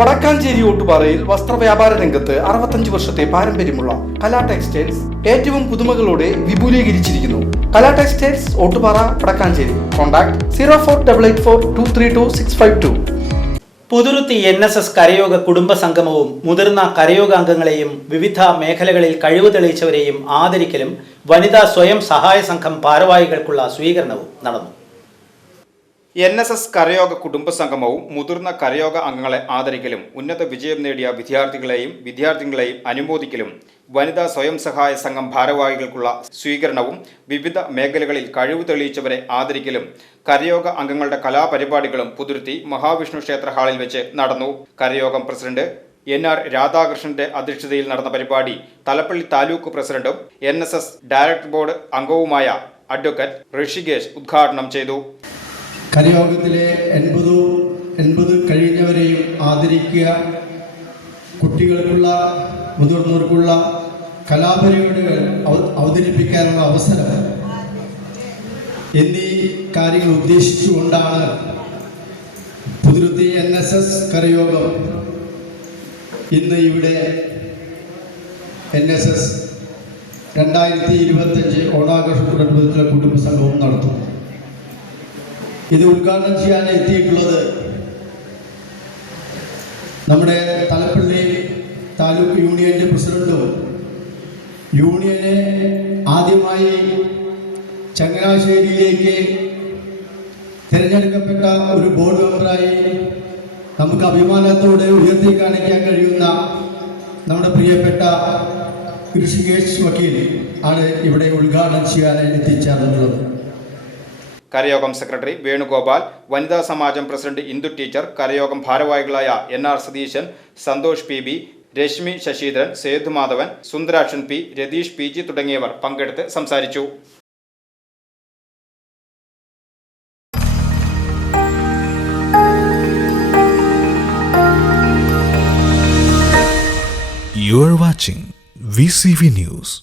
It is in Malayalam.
വടക്കാഞ്ചേരി ഓട്ടുപാറയിൽ വസ്ത്രവ്യാപാര രംഗത്ത് അറുപത്തഞ്ച് വർഷത്തെ പാരമ്പര്യമുള്ള കലാ ടെക്സ്റ്റൈൽസ് ഏറ്റവും പുതുമകളോടെ വിപുലീകരിച്ചിരിക്കുന്നു. Kala textiles Ottupara Vadakkanchery. Contact zero four double eight four two three two six five two. Puthuruthy N S S കരയോഗ കുടുംബ സംഗമവും മുതിർന്ന കരയോഗാംഗങ്ങളെയും വിവിധ മേഖലകളിൽ കഴിവ് തെളിയിച്ചവരെയും ആദരിക്കലും വനിതാ സ്വയം സഹായ സംഘം ഭാരവാഹികൾക്കുള്ള സ്വീകരണവും നടന്നു. എൻ എസ് എസ് കരയോഗ കുടുംബ സംഗമവും മുതിർന്ന കരയോഗ അംഗങ്ങളെ ആദരിക്കലും ഉന്നത വിജയം നേടിയ വിദ്യാർത്ഥികളെയും വിദ്യാർത്ഥികളെയും അനുമോദിക്കലും വനിതാ സ്വയം സഹായ സംഘം ഭാരവാഹികൾക്കുള്ള സ്വീകരണവും വിവിധ മേഖലകളിൽ കഴിവ് തെളിയിച്ചവരെ ആദരിക്കലും കരയോഗ അംഗങ്ങളുടെ കലാപരിപാടികളും പുതിർത്തി മഹാവിഷ്ണു ക്ഷേത്ര ഹാളിൽ വെച്ച് നടന്നു. കരയോഗം പ്രസിഡന്റ് എൻ ആർ രാധാകൃഷ്ണന്റെ അധ്യക്ഷതയിൽ നടന്ന പരിപാടി തലപ്പള്ളി താലൂക്ക് പ്രസിഡന്റും എൻ ഡയറക്ടർ ബോർഡ് അംഗവുമായ അഡ്വക്കേറ്റ് ഋഷികേഷ് ഉദ്ഘാടനം ചെയ്തു. കരയോഗത്തിലെ എൺപത് എൺപത് കഴിഞ്ഞവരെയും ആദരിക്കുക. കുട്ടികൾക്കുള്ള മുതിർന്നവർക്കുള്ള കലാപരിപാടികൾ അവ- അവതരിപ്പിക്കാനുള്ള അവസരം. എന്നീ കാര്യങ്ങൾ ഉദ്ദേശിച്ചുകൊണ്ടാണ് പുതിരുത്തി എൻ എസ് എസ് കരയോഗം ഇന്ന് ഇവിടെ എൻ എസ് എസ് രണ്ടായിരത്തി ഇരുപത്തഞ്ച് ഓണാഘോഷത്തോടനുബന്ധിച്ചുള്ള കുടുംബ സംഗമം നടത്തുന്നു ഇത് ഉദ്ഘാടനം ചെയ്യാൻ എത്തിയിട്ടുള്ളത് നമ്മുടെ തലപ്പള്ളി താലൂക്ക് യൂണിയന്റെ പ്രസിഡന്റും യൂണിയനെ ആദ്യമായി ചങ്ങനാശ്ശേരിയിലേക്ക് തിരഞ്ഞെടുക്കപ്പെട്ട ഒരു ബോർഡ് മെമ്പറായി നമുക്ക് അഭിമാനത്തോടെ ഉയർത്തി കാണിക്കാൻ കഴിയുന്ന നമ്മുടെ പ്രിയപ്പെട്ട ഋഷികേഷ് വക്കീൽ ആണ് ഇവിടെ ഉദ്ഘാടനം ചെയ്യാനായിട്ട് എത്തിച്ചേർന്നിട്ടുള്ളത്. കരയോഗം സെക്രട്ടറി വേണുഗോപാൽ വനിതാ സമാജം പ്രസിഡന്റ് ഇന്ദു ടീച്ചർ കരയോഗം ഭാരവാഹികളായ N R Satheesan Santhosh P B Reshmi Sasidharan Sethumadhavan Sundarakshan P Ratheesh P G തുടങ്ങിയവർ പങ്കെടുത്ത് സംസാരിച്ചു You watching VCV News.